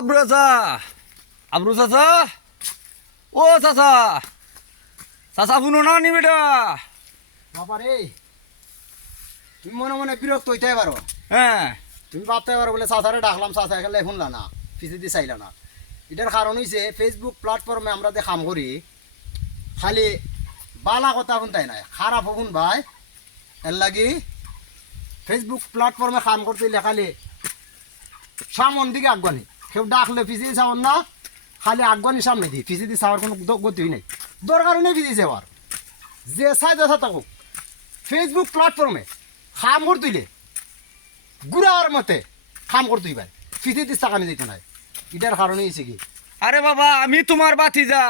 আব্রু চাচা, আব্রু চাচা, ও চাচা, চাচা শুনো না নি বেটা? বাবা রে, তুমি মনে মনে বিরক্ত হইতে পারো। হ্যাঁ, তুমি ভাবতে পারো বলে চাচারে ডাকলাম, চাচা এখানে শুনলা না, পিছিয়ে দিয়ে চাইলা না। এটার কারণ হয়েছে ফেসবুক প্ল্যাটফর্মে আমরা যে কাম করি খালি বালা কথা শুনতাই নাই, খারাপ শুন ভাই। এর লাগি ফেসবুক প্ল্যাটফর্মে কাম করতে হইলে খালি সামন দিকে আগুয়ানি, কেউ ডাকলে পিছিয়ে চাওয়ার না, খালি আগুয়ানি সামনে দিই, পিছিয়ে দিয়ে চাওয়ার কোনো গতি নেই, দরকারও নেই পিছিয়ে যাওয়ার। যে চাই দেখা থাকুক ফেসবুক প্ল্যাটফর্মে কাম করতে হইলে গুড়ার মতে কাম করতে হইবার, পিছিয়ে দিয়ে চাকানি দিতে নাই। এটার কারণে হয়েছে কি, আরে বাবা আমি তোমার বাতিজা,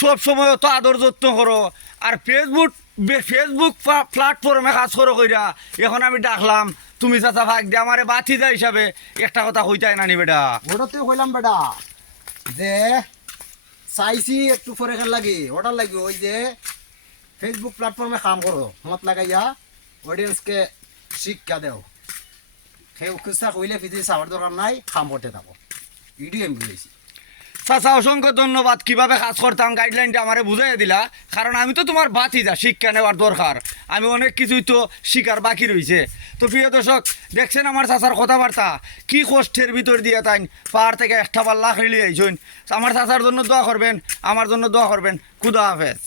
সব সময় তো আদর যত্ন করো, আর ফেসবুক প্ল্যাটফর্মে কাজ করো কইরা এখন আমি ডাকলাম, তুমি চাচা ভাগ দিয়ে আমারে বাতিজা হিসাবে একটা কথা কইতাই না নি বেটা? ওটা তুই কইলাম বেটা যে চাইছি একটু পরে খেল লাগে, ওটার লাগে ওই যে ফেসবুক প্ল্যাটফর্মে কাম করো মত লাগাইয়া অডিয়েন্সকে শিক্ষা দেও, সেই উৎসাহ কইলে ফিজিয়ে চাওয়ার দরকার নাই, কাম করতে থাকো। ইডি আমি বলেছি। চাচা অসংখ্য ধন্যবাদ, কিভাবে কাজ করতাম গাইডলাইনটা আমারে বুঝাই দিলা, কারণ আমি তো তোমার বাতিজা, শিক্ষা নেওয়ার দরকার, আমি অনেক কিছুই তো শিকার বাকি রয়েছে। তো প্রিয় দর্শক দেখছেন আমার চাচার কথাবার্তা, কি কষ্টের ভিতর দিয়ে তাই পাহাড় থেকে একটা পাল্লা খেলিয়ে আইসুন। আমার চাচার জন্য দোয়া করবেন, আমার জন্য দোয়া করবেন। খুদা হাফেজ।